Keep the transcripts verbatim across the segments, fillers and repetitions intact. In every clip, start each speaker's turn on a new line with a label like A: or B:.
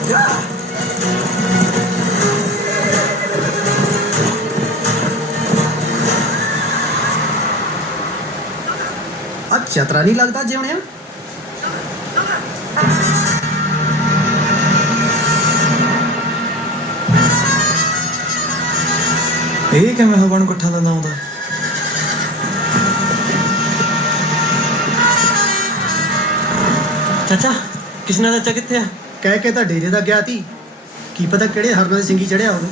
A: ਆ ਚਤਰਾ ਨਹੀਂ ਲੱਗਦਾ ਜਿਉਣਿਆ।
B: ਇਹ ਕਿਵੇਂ ਹਵਾ ਨੂੰ ਇਕੱਠਾ ਦਿੰਦਾ ਆਉਂਦਾ?
C: ਚਾਚਾ ਕਿਸ਼ਨਾ ਚਾਚਾ ਕਿੱਥੇ ਆ?
A: ਕਹਿ ਕੇ ਤਾਂ ਡੇਰੇ ਦਾ ਗਿਆ ਤੀ, ਕੀ ਪਤਾ ਕਿਹੜੇ ਹਰਨਾਂ ਦੀ ਸਿੰਗੀ ਚੜਿਆ ਹੋਵੇ।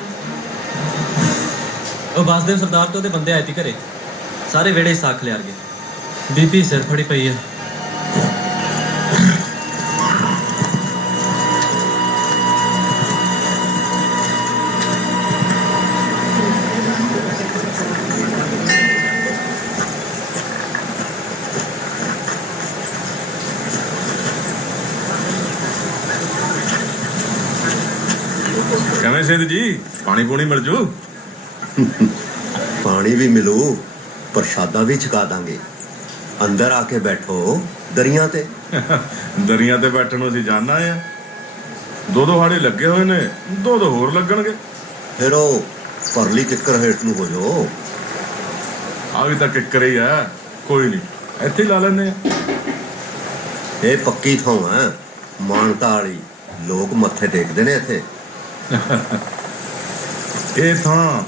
C: ਉਹ ਬਾਸਦੇਵ ਸਰਦਾਰ ਤੋਂ ਉਹਦੇ ਬੰਦੇ ਆਏ ਤੀ ਘਰੇ, ਸਾਰੇ ਵਿਹੜੇ ਸਾਖ ਲਿਆਰ ਗਏ। ਬੀਬੀ ਸਿਰ ਫੜੀ ਪਈ ਆ।
D: ਕਿਵੇਂ ਸਿੰਧ ਜੀ, ਪਾਣੀ ਪੂਣੀ ਮਿਲ ਜੂ?
E: ਪਾਣੀ ਵੀ ਮਿਲੂ, ਪ੍ਰਸ਼ਾਦਾ ਵੀ ਛਕਾ ਦਾਂਗੇ। ਅੰਦਰ ਆ ਕੇ ਬੈਠੋ ਦਰੀਆਂ ਤੇ।
D: ਦਰੀਆਂ ਤੇ ਬੈਠਣ ਨੂੰ ਅਸੀਂ ਜਾਣਨਾ ਆ। ਦੋ ਦੋ ਹਾੜੇ ਲੱਗੇ ਹੋਏ ਨੇ, ਦੋ ਦੋ ਹੋਰ ਲੱਗਣਗੇ।
E: ਫਿਰ ਉਹ ਪਰਲੀ ਕਿੱਕਰ ਹੇਠ ਨੂੰ ਹੋ ਜਾਓ।
D: ਆ ਵੀ ਤਾਂ ਕਿੱਕਰ ਹੀ ਆ, ਕੋਈ ਨਹੀਂ ਇੱਥੇ ਹੀ ਲਾ ਲੈਂਦੇ ਆ।
E: ਇਹ ਪੱਕੀ ਥਾਂ ਹੈ, ਮਾਨਤਾ ਵਾਲੀ। ਲੋਕ ਮੱਥੇ ਟੇਕਦੇ ਨੇ ਇੱਥੇ।
D: ਇਹ ਥਾਂ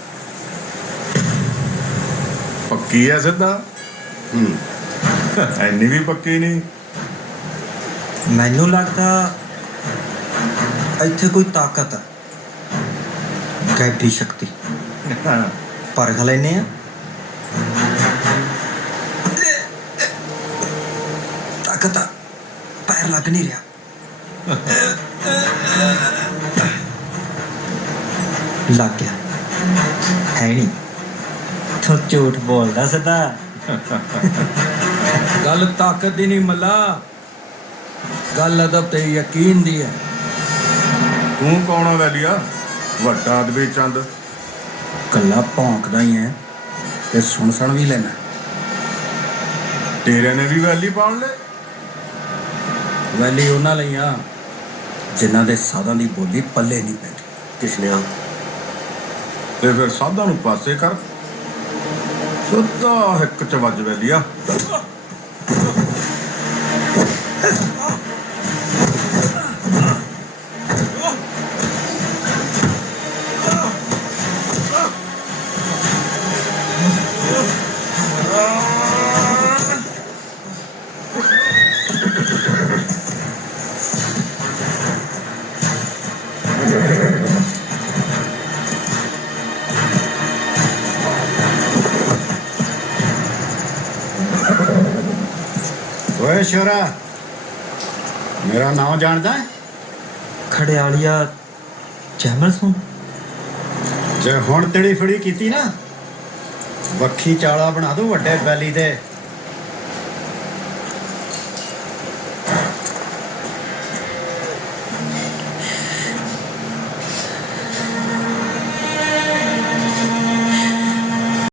D: ਪੱਕੀ ਆ ਸਿੱਧਾ?
E: ਹੂੰ,
D: ਐਨੀ ਵੀ ਪੱਕੀ ਨਹੀਂ।
B: ਮੈਨੂੰ ਲੱਗਦਾ ਇੱਥੇ ਕੋਈ ਤਾਕਤ ਹੈ, ਗੈਬੀ ਸ਼ਕਤੀ। ਪਰਖ ਲੈਨੇ ਆ। ਤਾਕਤ ਆ, ਪੈਰ ਲੱਗ ਨਹੀਂ ਰਿਹਾ। ਲੱਗ ਗਿਆ ਹੈ ਨਹੀਂ। ਤੂੰ ਝੂਠ ਬੋਲਦਾ ਸਦਾ।
F: ਗੱਲ ਤਾਕਤ ਦੀ ਨਹੀਂ ਮੱਲਾ, ਗੱਲ ਅਦਬ ਤੇ ਯਕੀਨ ਦੀ ਹੈ।
D: ਤੂੰ ਕੌਣ ਆ ਵੈਲੀਆ? ਵੱਡਾ ਆਦਮੀ ਚੰਦ।
F: ਕੱਲਾ ਭੌਂਕਦਾ ਹੀ ਹੈ ਤੇ ਸੁਣ ਸੁਣ ਵੀ ਲੈਣਾ।
D: ਤੇਰੇ ਨੇ ਵੀ ਵੈਲੀ ਪਾਲ ਲੈ?
F: ਵੈਲੀ ਉਹਨਾਂ ਲਈ ਆ ਜਿਨ੍ਹਾਂ ਦੇ ਸਾਧਾਂ ਦੀ ਬੋਲੀ ਪੱਲੇ ਨਹੀਂ ਪੈਂਦੀ।
E: ਕਿਸ਼ਨਿਆ
D: ਤੇ ਫਿਰ ਸਾਧਾਂ ਨੂੰ ਪਾਸੇ ਕਰ, ਸਿੱਧਾ ਇੱਕ ਚ ਵੱਜ ਵੈਲੀਆ।
F: ਓਏ ਸ਼ੋਰਾ, ਮੇਰਾ ਨਾਮ ਜਾਣਦਾ ਹੈ?
B: ਖੜਿਆਲੀਆ ਜੈਮਲ ਸੁਣ।
F: ਜੇ ਹੁਣ ਤੇਰੀ ਫੜੀ ਕੀਤੀ ਨਾ, ਵੱਖੀ ਚਾਲਾ ਬਣਾ ਦੂੰ ਵੱਡੇ ਬੈਲੀ ਦੇ।